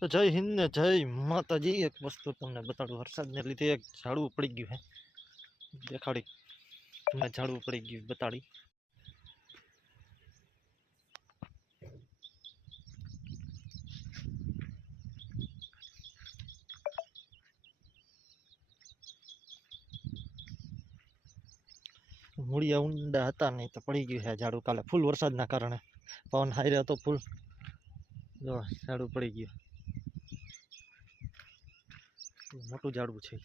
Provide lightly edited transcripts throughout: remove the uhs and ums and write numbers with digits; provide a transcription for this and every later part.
તો જય હિન્દ ને જય માતાજી। એક વસ્તુ તમને બતાડું, વરસાદને લીધે એક ઝાડવું પડી ગયું હે, દેખાડી તમને ઝાડવું પડી ગયું બતાડી। મૂળિયા ઊંડા હતા નહીં તો પડી ગયું છે ઝાડવું, કાલે ફૂલ વરસાદના કારણે પવન હારે હતો ફૂલ, જો ઝાડવું પડી ગયું, મોટું ઝાડવું છે।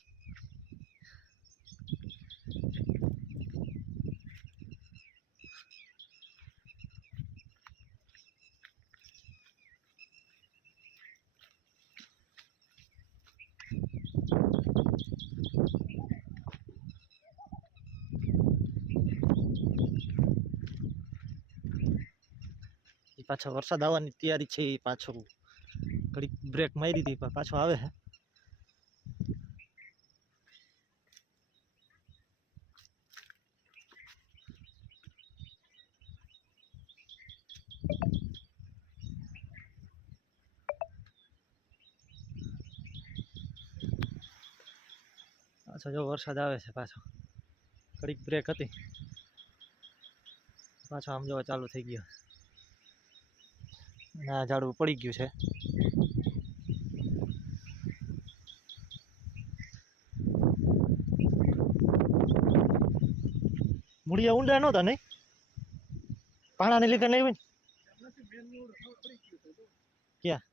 પાછો વરસાદ આવવાની તૈયારી છે, પાછો ઘડીક બ્રેક મારી હતી પણ પાછો આવે છે। પાછો જો વરસાદ આવે છે, પાછો ઘડીક બ્રેક હતી, પાછો આમ જોવા ચાલુ થઈ ગયો। ના ઝાડવું પડી ગયું છે। મૂળિયા ઊંડા નહોતા નહીં, પાણાને લીધે નહીં હોય, ક્યાં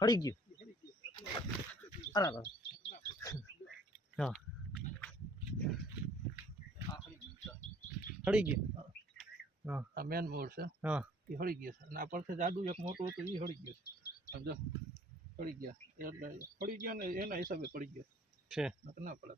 પડી ગયું? બરાબર, હા હળી ગયું, હા આ મેન મૂળ છે, હા એ હળી ગયું છે, અને આ પરથી જાડું એક મોટું હતું એ હળી ગયું છે, સમજો હળી ગયા એટલે હળી ગયા ને એના હિસાબે પડી ગયો છે, ના પડે।